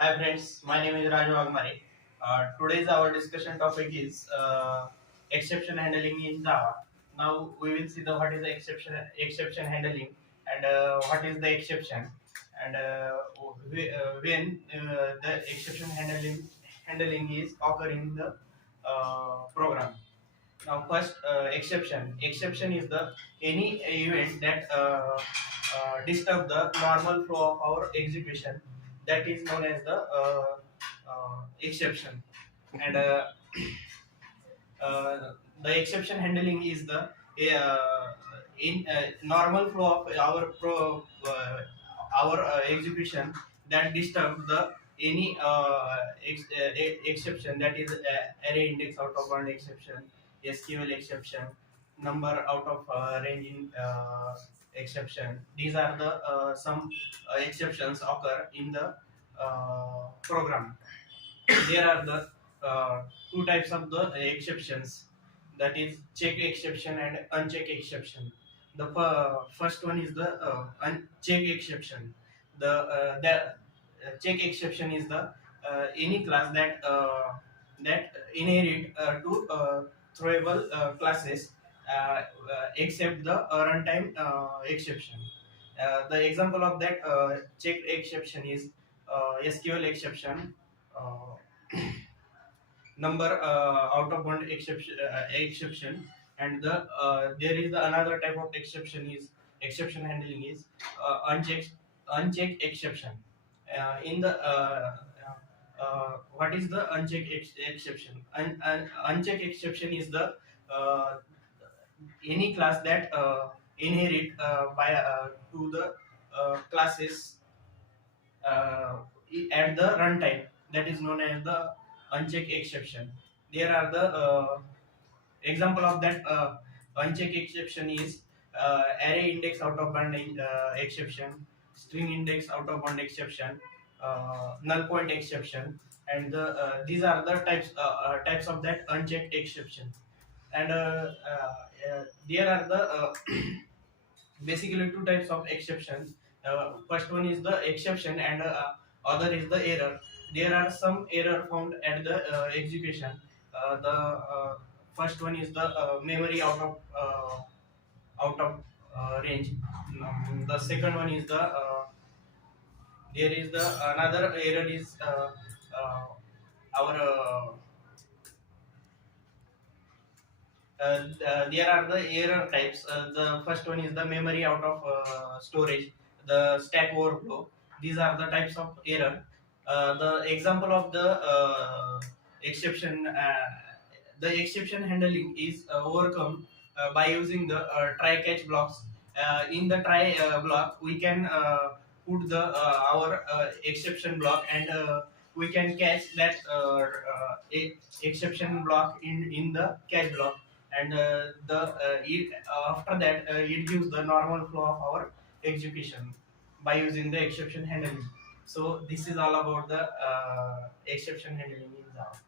Hi friends, my name is Raju Agmare. Today's our discussion topic is exception handling in Java. Now we will see the what is the exception handling and what is the exception and when the exception handling is occurring in the program. Now, first exception is the any event that disturb the normal flow of our execution. That is known as the exception. And the exception handling is the in normal flow of our execution that disturb the any exception, that is array index out of bound exception, SQL exception, number out of ranging exception. These are the some exceptions occur in the program. There are the two types of the exceptions, that is check exception and uncheck exception. The first one is the uncheck exception. The check exception is the any class that inherit to throwable classes except the runtime exception. The example of that checked exception is SQL exception, uh, number out of bound exception. And there is another type of exception is exception handling is unchecked exception. In the What is the unchecked exception? Unchecked exception is the uh, any class that inherit by to the classes uh, at the runtime, that is known as the uncheck exception. There are the example of that uncheck exception is array index out of bound exception, string index out of bound exception, null point exception, and these are the types of that unchecked exception. And there are the basically two types of exceptions. First one is the exception and other is the error. There are some error found at the execution. The first one is the memory out of range. The second one is the there is the another error is our there are the error types. The first one is the memory out of storage, the stack overflow. These are the types of error. The example of the exception, the exception handling is overcome by using the try catch blocks. In the try block, we can put the our exception block, and we can catch that exception block in the catch block, and after that it gives the normal flow of our execution by using the exception handling. So this is all about the exception handling in Java.